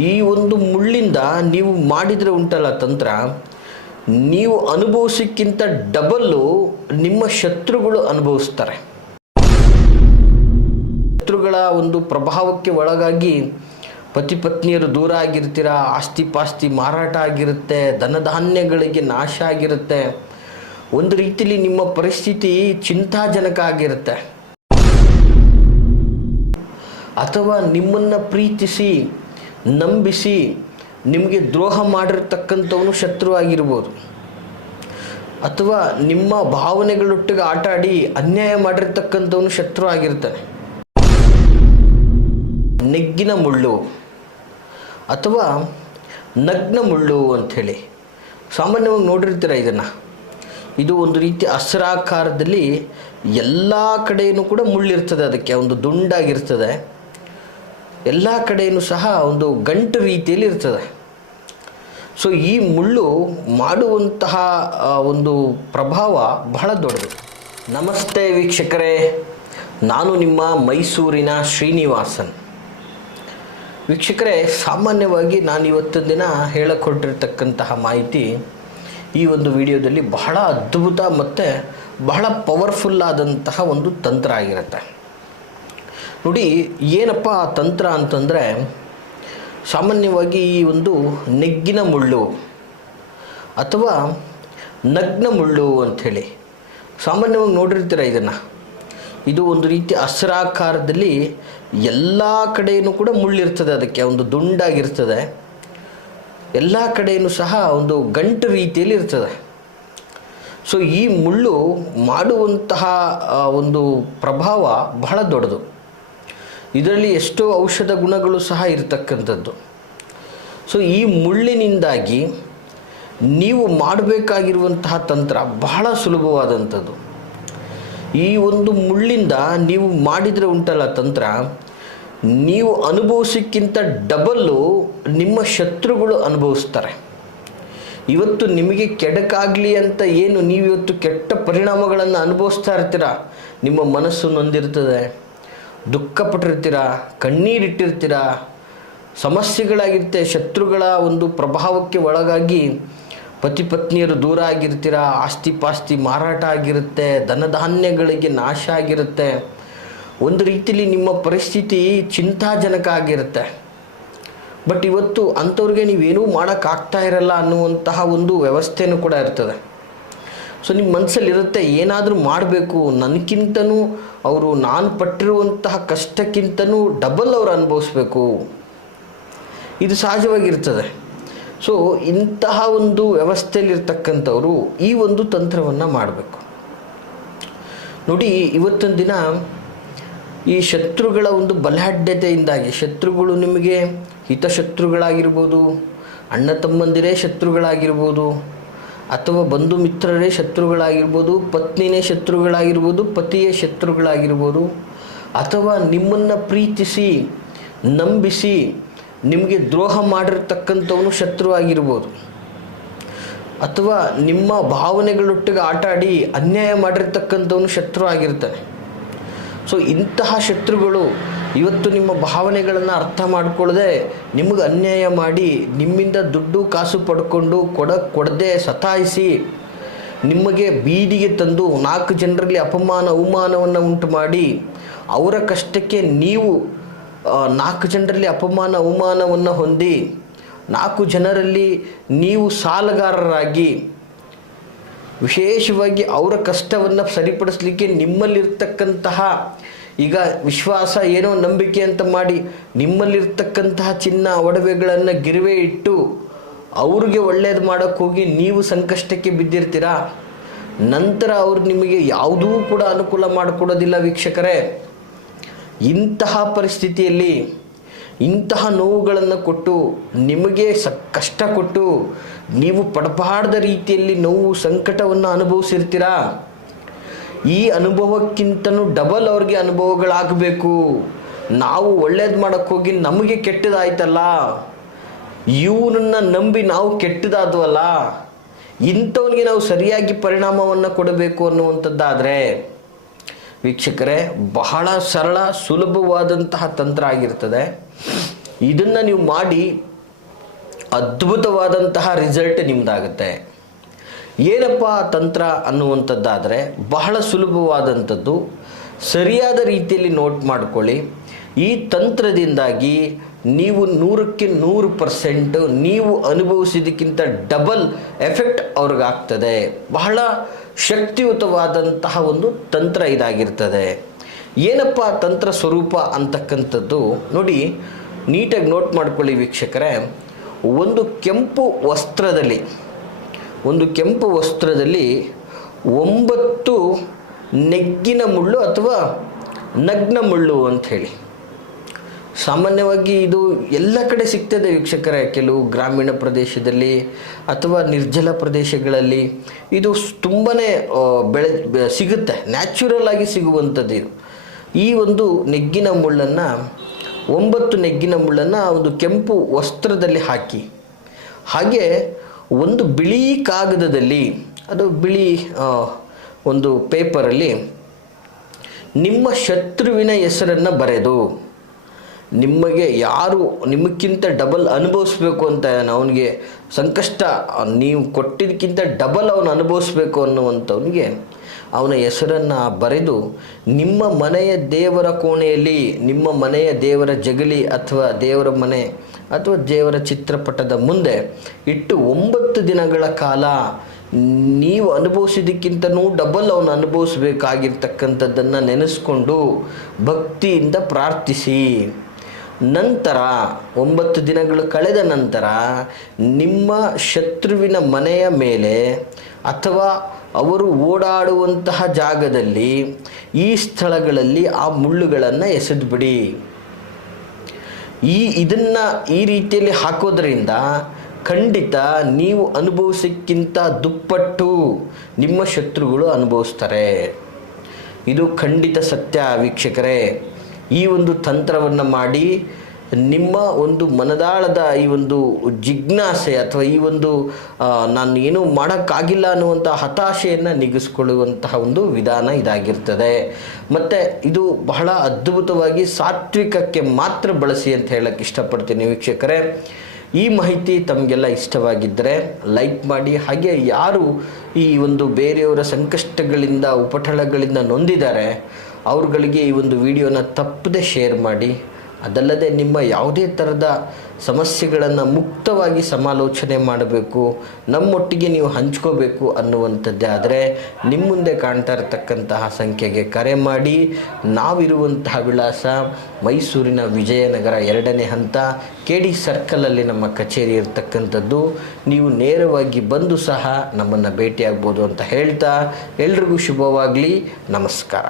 ಈ ಒಂದು ಮುಳ್ಳಿಂದ ನೀವು ಮಾಡಿದರೆ ಉಂಟಲ್ಲ ತಂತ್ರ, ನೀವು ಅನುಭವಿಸೋಕ್ಕಿಂತ ಡಬಲ್ಲು ನಿಮ್ಮ ಶತ್ರುಗಳು ಅನುಭವಿಸ್ತಾರೆ. ಶತ್ರುಗಳ ಒಂದು ಪ್ರಭಾವಕ್ಕೆ ಒಳಗಾಗಿ ಪತಿ ಪತ್ನಿಯರು ದೂರ ಆಗಿರ್ತೀರ, ಆಸ್ತಿ ಪಾಸ್ತಿ ಮಾರಾಟ ಆಗಿರುತ್ತೆ, ಧನಧಾನ್ಯಗಳಿಗೆ ನಾಶ ಆಗಿರುತ್ತೆ. ಒಂದು ರೀತಿಯಲ್ಲಿ ನಿಮ್ಮ ಪರಿಸ್ಥಿತಿ ಚಿಂತಾಜನಕ ಆಗಿರುತ್ತೆ. ಅಥವಾ ನಿಮ್ಮನ್ನು ಪ್ರೀತಿಸಿ ನಂಬಿಸಿ ನಿಮಗೆ ದ್ರೋಹ ಮಾಡಿರ್ತಕ್ಕಂಥವನು ಶತ್ರು ಆಗಿರ್ಬೋದು. ಅಥವಾ ನಿಮ್ಮ ಭಾವನೆಗಳೊಟ್ಟಿಗೆ ಆಟ ಆಡಿ ಅನ್ಯಾಯ ಮಾಡಿರ್ತಕ್ಕಂಥವನು ಶತ್ರು ಆಗಿರ್ತಾನೆ. ನೆಗ್ಗಿನ ಮುಳ್ಳು ಅಥವಾ ನಗ್ನ ಮುಳ್ಳು ಅಂಥೇಳಿ ಸಾಮಾನ್ಯವಾಗಿ ನೋಡಿರ್ತೀರ ಇದನ್ನು. ಇದು ಒಂದು ರೀತಿ ಹಸಿರಾಕಾರದಲ್ಲಿ ಎಲ್ಲ ಕಡೆಯೂ ಕೂಡ ಮುಳ್ಳಿರ್ತದೆ, ಅದಕ್ಕೆ ಒಂದು ದುಂಡಾಗಿರ್ತದೆ. ಎಲ್ಲ ಕಡೆಯೂ ಸಹ ಒಂದು ಗಂಟು ರೀತಿಯಲ್ಲಿ ಇರ್ತದೆ. ಸೊ ಈ ಮುಳ್ಳು ಮಾಡುವಂತಹ ಒಂದು ಪ್ರಭಾವ ಬಹಳ ದೊಡ್ಡದು. ನಮಸ್ತೆ ವೀಕ್ಷಕರೇ, ನಾನು ನಿಮ್ಮ ಮೈಸೂರಿನ ಶ್ರೀನಿವಾಸನ್. ವೀಕ್ಷಕರೇ, ಸಾಮಾನ್ಯವಾಗಿ ನಾನು ಇವತ್ತಿನ ದಿನ ಹೇಳಿಕೊಟ್ಟಿರ್ತಕ್ಕಂತಹ ಮಾಹಿತಿ ಈ ಒಂದು ವಿಡಿಯೋದಲ್ಲಿ ಬಹಳ ಅದ್ಭುತ ಮತ್ತು ಬಹಳ ಪವರ್ಫುಲ್ ಆದಂತಹ ಒಂದು ತಂತ್ರ ಆಗಿರುತ್ತೆ. ನೋಡಿ, ಏನಪ್ಪ ಆ ತಂತ್ರ ಅಂತಂದರೆ, ಸಾಮಾನ್ಯವಾಗಿ ಈ ಒಂದು ನೆಗ್ಗಿನ ಮುಳ್ಳು ಅಥವಾ ನಗ್ನ ಮುಳ್ಳು ಅಂಥೇಳಿ ಸಾಮಾನ್ಯವಾಗಿ ನೋಡಿರ್ತೀರ ಇದನ್ನು. ಇದು ಒಂದು ರೀತಿ ಹಸಿರಾಕಾರದಲ್ಲಿ ಎಲ್ಲ ಕಡೆಯೂ ಕೂಡ ಮುಳ್ಳಿರ್ತದೆ, ಅದಕ್ಕೆ ಒಂದು ದುಂಡಾಗಿರ್ತದೆ. ಎಲ್ಲ ಕಡೆಯೂ ಸಹ ಒಂದು ಗಂಟು ರೀತಿಯಲ್ಲಿ ಇರ್ತದೆ. ಸೊ ಈ ಮುಳ್ಳು ಮಾಡುವಂತಹ ಒಂದು ಪ್ರಭಾವ ಬಹಳ ದೊಡ್ಡದು. ಇದರಲ್ಲಿ ಎಷ್ಟೋ ಔಷಧ ಗುಣಗಳು ಸಹ ಇರತಕ್ಕಂಥದ್ದು. ಸೊ ಈ ಮುಳ್ಳಿನಿಂದಾಗಿ ನೀವು ಮಾಡಬೇಕಾಗಿರುವಂತಹ ತಂತ್ರ ಬಹಳ ಸುಲಭವಾದಂಥದ್ದು. ಈ ಒಂದು ಮುಳ್ಳಿಂದ ನೀವು ಮಾಡಿದರೆ ಉಂಟಲ್ಲ ತಂತ್ರ, ನೀವು ಅನುಭವಿಸೋಕ್ಕಿಂತ ಡಬಲ್ಲು ನಿಮ್ಮ ಶತ್ರುಗಳು ಅನುಭವಿಸ್ತಾರೆ. ಇವತ್ತು ನಿಮಗೆ ಕೆಡಕಾಗಲಿ ಅಂತ ಏನು ನೀವಿವತ್ತು ಕೆಟ್ಟ ಪರಿಣಾಮಗಳನ್ನು ಅನುಭವಿಸ್ತಾ ಇರ್ತೀರ, ನಿಮ್ಮ ಮನಸ್ಸು ನೊಂದಿರ್ತದೆ, ದುಃಖಪಟ್ಟಿರ್ತೀರ, ಕಣ್ಣೀರಿಟ್ಟಿರ್ತೀರ, ಸಮಸ್ಯೆಗಳಾಗಿರುತ್ತೆ. ಶತ್ರುಗಳ ಒಂದು ಪ್ರಭಾವಕ್ಕೆ ಒಳಗಾಗಿ ಪತಿ ಪತ್ನಿಯರು ದೂರ ಆಗಿರ್ತೀರ, ಆಸ್ತಿ ಪಾಸ್ತಿ ಮಾರಾಟ ಆಗಿರುತ್ತೆ, ಧನಧಾನ್ಯಗಳಿಗೆ ನಾಶ ಆಗಿರುತ್ತೆ. ಒಂದು ರೀತಿಯಲ್ಲಿ ನಿಮ್ಮ ಪರಿಸ್ಥಿತಿ ಚಿಂತಾಜನಕ ಆಗಿರುತ್ತೆ. ಬಟ್ ಇವತ್ತು ಅಂಥವ್ರಿಗೆ ನೀವೇನೂ ಮಾಡೋಕ್ಕಾಗ್ತಾ ಇರಲ್ಲ ಅನ್ನುವಂತಹ ಒಂದು ವ್ಯವಸ್ಥೆಯೂ ಕೂಡ ಇರ್ತದೆ. ಸೊ ನಿಮ್ಮ ಮನಸ್ಸಲ್ಲಿರುತ್ತೆ, ಏನಾದರೂ ಮಾಡಬೇಕು, ನನಗಿಂತನೂ ಅವರು ನಾನು ಪಟ್ಟಿರುವಂತಹ ಕಷ್ಟಕ್ಕಿಂತನೂ ಡಬಲ್ ಅವರು ಅನುಭವಿಸ್ಬೇಕು, ಇದು ಸಹಜವಾಗಿರ್ತದೆ. ಸೊ ಇಂತಹ ಒಂದು ವ್ಯವಸ್ಥೆಯಲ್ಲಿರ್ತಕ್ಕಂಥವರು ಈ ಒಂದು ತಂತ್ರವನ್ನು ಮಾಡಬೇಕು. ನೋಡಿ, ಇವತ್ತಿನ ದಿನ ಈ ಶತ್ರುಗಳ ಒಂದು ಬಲಾಢ್ಯತೆಯಿಂದಾಗಿ, ಶತ್ರುಗಳು ನಿಮಗೆ ಹಿತಶತ್ರುಗಳಾಗಿರ್ಬೋದು, ಅಣ್ಣ ತಮ್ಮಂದಿರೇ ಶತ್ರುಗಳಾಗಿರ್ಬೋದು, ಅಥವಾ ಬಂಧು ಮಿತ್ರರೇ ಶತ್ರುಗಳಾಗಿರ್ಬೋದು, ಪತ್ನಿನೇ ಶತ್ರುಗಳಾಗಿರ್ಬೋದು, ಪತಿಯೇ ಶತ್ರುಗಳಾಗಿರ್ಬೋದು, ಅಥವಾ ನಿಮ್ಮನ್ನು ಪ್ರೀತಿಸಿ ನಂಬಿಸಿ ನಿಮಗೆ ದ್ರೋಹ ಮಾಡಿರ್ತಕ್ಕಂಥವನು ಶತ್ರು ಆಗಿರ್ಬೋದು, ಅಥವಾ ನಿಮ್ಮ ಭಾವನೆಗಳೊಟ್ಟಿಗೆ ಆಟ ಆಡಿ ಅನ್ಯಾಯ ಮಾಡಿರ್ತಕ್ಕಂಥವನು ಶತ್ರು ಆಗಿರ್ತಾನೆ. ಸೊ ಇಂತಹ ಶತ್ರುಗಳು ಇವತ್ತು ನಿಮ್ಮ ಭಾವನೆಗಳನ್ನು ಅರ್ಥ ಮಾಡಿಕೊಳ್ಳದೆ ನಿಮಗೆ ಅನ್ಯಾಯ ಮಾಡಿ ನಿಮ್ಮಿಂದ ದುಡ್ಡು ಕಾಸು ಪಡ್ಕೊಂಡು ಕೊಡದೆ ಸತಾಯಿಸಿ ನಿಮಗೆ ಬೀದಿಗೆ ತಂದು 4 ಜನರಲ್ಲಿ ಅವಮಾನವನ್ನು ಉಂಟು ಮಾಡಿ, ಅವರ ಕಷ್ಟಕ್ಕೆ ನೀವು 4 ಜನರಲ್ಲಿ ಅವಮಾನವನ್ನು ಹೊಂದಿ 4 ಜನರಲ್ಲಿ ನೀವು ಸಾಲಗಾರರಾಗಿ, ವಿಶೇಷವಾಗಿ ಅವರ ಕಷ್ಟವನ್ನು ಸರಿಪಡಿಸಲಿಕ್ಕೆ ನಿಮ್ಮಲ್ಲಿರ್ತಕ್ಕಂತಹ ಈಗ ವಿಶ್ವಾಸ ಏನೋ ನಂಬಿಕೆ ಅಂತ ಮಾಡಿ ನಿಮ್ಮಲ್ಲಿರ್ತಕ್ಕಂತಹ ಚಿನ್ನ ಒಡವೆಗಳನ್ನು ಗಿರುವೆ ಇಟ್ಟು ಅವ್ರಿಗೆ ಒಳ್ಳೇದು ಮಾಡೋಕ್ಕೆ ಹೋಗಿ ನೀವು ಸಂಕಷ್ಟಕ್ಕೆ ಬಿದ್ದಿರ್ತೀರಾ. ನಂತರ ಅವರು ನಿಮಗೆ ಯಾವುದೂ ಕೂಡ ಅನುಕೂಲ ಮಾಡಿಕೊಡೋದಿಲ್ಲ. ವೀಕ್ಷಕರೇ, ಇಂತಹ ಪರಿಸ್ಥಿತಿಯಲ್ಲಿ ಇಂತಹ ನೋವುಗಳನ್ನು ಕೊಟ್ಟು ನಿಮಗೆ ಕಷ್ಟ ಕೊಟ್ಟು ನೀವು ಪಡಬಾರ್ದ ರೀತಿಯಲ್ಲಿ ನೋವು ಸಂಕಟವನ್ನು ಅನುಭವಿಸಿರ್ತೀರಾ. ಈ ಅನುಭವಕ್ಕಿಂತನೂ ಡಬಲ್ ಅವ್ರಿಗೆ ಅನುಭವಗಳಾಗಬೇಕು. ನಾವು ಒಳ್ಳೇದು ಮಾಡೋಕ್ಕೆ ಹೋಗಿ ನಮಗೆ ಕೆಟ್ಟದಾಯ್ತಲ್ಲ, ಇವನನ್ನು ನಂಬಿ ನಾವು ಕೆಟ್ಟದಾದ್ವಲ್ಲ, ಇಂಥವನಿಗೆ ನಾವು ಸರಿಯಾಗಿ ಪರಿಣಾಮವನ್ನು ಕೊಡಬೇಕು ಅನ್ನುವಂಥದ್ದಾದರೆ ವೀಕ್ಷಕರೇ, ಬಹಳ ಸರಳ ಸುಲಭವಾದಂತಹ ತಂತ್ರ ಆಗಿರ್ತದೆ. ಇದನ್ನು ನೀವು ಮಾಡಿ ಅದ್ಭುತವಾದಂತಹ ರಿಸಲ್ಟ್ ನಿಮ್ಮದಾಗುತ್ತೆ. ಏನಪ್ಪ ತಂತ್ರ ಅನ್ನುವಂಥದ್ದಾದರೆ ಬಹಳ ಸುಲಭವಾದಂಥದ್ದು. ಸರಿಯಾದ ರೀತಿಯಲ್ಲಿ ನೋಟ್ ಮಾಡ್ಕೊಳ್ಳಿ. ಈ ತಂತ್ರದಿಂದಾಗಿ ನೀವು 100% ನೀವು ಅನುಭವಿಸಿದ್ದಕ್ಕಿಂತ ಡಬಲ್ ಎಫೆಕ್ಟ್ ಅವ್ರಿಗಾಗ್ತದೆ. ಬಹಳ ಶಕ್ತಿಯುತವಾದಂತಹ ಒಂದು ತಂತ್ರ ಇದಾಗಿರ್ತದೆ. ಏನಪ್ಪ ತಂತ್ರ ಸ್ವರೂಪ ಅಂತಕ್ಕಂಥದ್ದು ನೋಡಿ, ನೀಟಾಗಿ ನೋಟ್ ಮಾಡ್ಕೊಳ್ಳಿ ವೀಕ್ಷಕರೇ. ಒಂದು ಕೆಂಪು ವಸ್ತ್ರದಲ್ಲಿ 9 ನೆಗ್ಗಿನ ಮುಳ್ಳು ಅಥವಾ ನಗ್ನ ಮುಳ್ಳು ಅಂಥೇಳಿ, ಸಾಮಾನ್ಯವಾಗಿ ಇದು ಎಲ್ಲ ಕಡೆ ಸಿಗ್ತದೆ ವೀಕ್ಷಕರೇ. ಕೆಲವು ಗ್ರಾಮೀಣ ಪ್ರದೇಶದಲ್ಲಿ ಅಥವಾ ನಿರ್ಜಲ ಪ್ರದೇಶಗಳಲ್ಲಿ ಇದು ತುಂಬಾ ಸಿಗುತ್ತೆ, ನ್ಯಾಚುರಲ್ ಆಗಿ ಸಿಗುವಂಥದ್ದು ಇದು. ಈ ಒಂದು ನೆಗ್ಗಿನ ಮುಳ್ಳನ್ನು 9 ನೆಗ್ಗಿನ ಮುಳ್ಳನ್ನು ಒಂದು ಕೆಂಪು ವಸ್ತ್ರದಲ್ಲಿ ಹಾಕಿ, ಹಾಗೆ ಒಂದು ಬಿಳಿ ಕಾಗದದಲ್ಲಿ, ಅದು ಬಿಳಿ ಒಂದು ಪೇಪರಲ್ಲಿ ನಿಮ್ಮ ಶತ್ರುವಿನ ಹೆಸರನ್ನು ಬರೆದು, ನಿಮಗೆ ಯಾರು ನಿಮಗಿಂತ ಡಬಲ್ ಅನುಭವಿಸ್ಬೇಕು ಅಂತ ಅವನಿಗೆ ಸಂಕಷ್ಟ, ನೀವು ಕೊಟ್ಟಿದ್ದಕ್ಕಿಂತ ಡಬಲ್ ಅವನು ಅನುಭವಿಸ್ಬೇಕು ಅನ್ನುವಂಥವನಿಗೆ ಅವನ ಹೆಸರನ್ನು ಬರೆದು ನಿಮ್ಮ ಮನೆಯ ದೇವರ ಕೋಣೆಯಲ್ಲಿ, ನಿಮ್ಮ ಮನೆಯ ದೇವರ ಜಗಲಿ ಅಥವಾ ದೇವರ ಮನೆ ಅಥವಾ ದೇವರ ಚಿತ್ರಪಟದ ಮುಂದೆ ಇಟ್ಟು 9 ದಿನಗಳ ಕಾಲ ನೀವು ಅನುಭವಿಸಿದ್ದಕ್ಕಿಂತನೂ ಡಬಲ್ ಅವನು ಅನುಭವಿಸ್ಬೇಕಾಗಿರ್ತಕ್ಕಂಥದ್ದನ್ನು ನೆನೆಸ್ಕೊಂಡು ಭಕ್ತಿಯಿಂದ ಪ್ರಾರ್ಥಿಸಿ. ನಂತರ 9 ದಿನಗಳು ಕಳೆದ ನಂತರ ನಿಮ್ಮ ಶತ್ರುವಿನ ಮನೆಯ ಮೇಲೆ ಅಥವಾ ಅವರು ಓಡಾಡುವಂತಹ ಜಾಗದಲ್ಲಿ, ಈ ಸ್ಥಳಗಳಲ್ಲಿ ಆ ಮುಳ್ಳುಗಳನ್ನು ಎಸೆದುಬಿಡಿ. ಇದನ್ನು ಈ ರೀತಿಯಲ್ಲಿ ಹಾಕೋದ್ರಿಂದ ಖಂಡಿತ ನೀವು ಅನುಭವಿಸೋಕ್ಕಿಂತ ದುಪ್ಪಟ್ಟು ನಿಮ್ಮ ಶತ್ರುಗಳು ಅನುಭವಿಸ್ತಾರೆ. ಇದು ಖಂಡಿತ ಸತ್ಯ ವೀಕ್ಷಕರೇ. ಈ ಒಂದು ತಂತ್ರವನ್ನು ಮಾಡಿ ನಿಮ್ಮ ಒಂದು ಮನದಾಳದ ಈ ಒಂದು ಜಿಜ್ಞಾಸೆ ಅಥವಾ ಈ ಒಂದು ನಾನು ಏನೂ ಮಾಡೋಕ್ಕಾಗಿಲ್ಲ ಅನ್ನುವಂಥ ಹತಾಶೆಯನ್ನು ನೀಗಿಸ್ಕೊಳ್ಳುವಂತಹ ಒಂದು ವಿಧಾನ ಇದಾಗಿರ್ತದೆ. ಮತ್ತು ಇದು ಬಹಳ ಅದ್ಭುತವಾಗಿ ಸಾತ್ವಿಕಕ್ಕೆ ಮಾತ್ರ ಬಳಸಿ ಅಂತ ಹೇಳಕ್ಕೆ ಇಷ್ಟಪಡ್ತೀನಿ ವೀಕ್ಷಕರೇ. ಈ ಮಾಹಿತಿ ತಮಗೆಲ್ಲ ಇಷ್ಟವಾಗಿದ್ದರೆ ಲೈಕ್ ಮಾಡಿ. ಹಾಗೆ ಯಾರು ಈ ಒಂದು ಬೇರೆಯವರ ಸಂಕಷ್ಟಗಳಿಂದ ಉಪಟಳಗಳಿಂದ ನೊಂದಿದ್ದಾರೆ ಅವ್ರುಗಳಿಗೆ ಈ ಒಂದು ವಿಡಿಯೋನ ತಪ್ಪದೆ ಶೇರ್ ಮಾಡಿ. ಅದಲ್ಲದೆ ನಿಮ್ಮ ಯಾವುದೇ ಥರದ ಸಮಸ್ಯೆಗಳನ್ನು ಮುಕ್ತವಾಗಿ ಸಮಾಲೋಚನೆ ಮಾಡಬೇಕು, ನಮ್ಮೊಟ್ಟಿಗೆ ನೀವು ಹಂಚ್ಕೋಬೇಕು ಅನ್ನುವಂಥದ್ದೇ ಆದರೆ ನಿಮ್ಮ ಮುಂದೆ ಕಾಣ್ತಾ ಇರತಕ್ಕಂತಹ ಸಂಖ್ಯೆಗೆ ಕರೆ ಮಾಡಿ. ನಾವಿರುವಂತಹ ವಿಳಾಸ ಮೈಸೂರಿನ ವಿಜಯನಗರ 2ನೇ ಹಂತ KD ಸರ್ಕಲಲ್ಲಿ ನಮ್ಮ ಕಚೇರಿ ಇರತಕ್ಕಂಥದ್ದು. ನೀವು ನೇರವಾಗಿ ಬಂದು ಸಹ ನಮ್ಮನ್ನು ಭೇಟಿಯಾಗ್ಬೋದು ಅಂತ ಹೇಳ್ತಾ ಎಲ್ರಿಗೂ ಶುಭವಾಗಲಿ. ನಮಸ್ಕಾರ.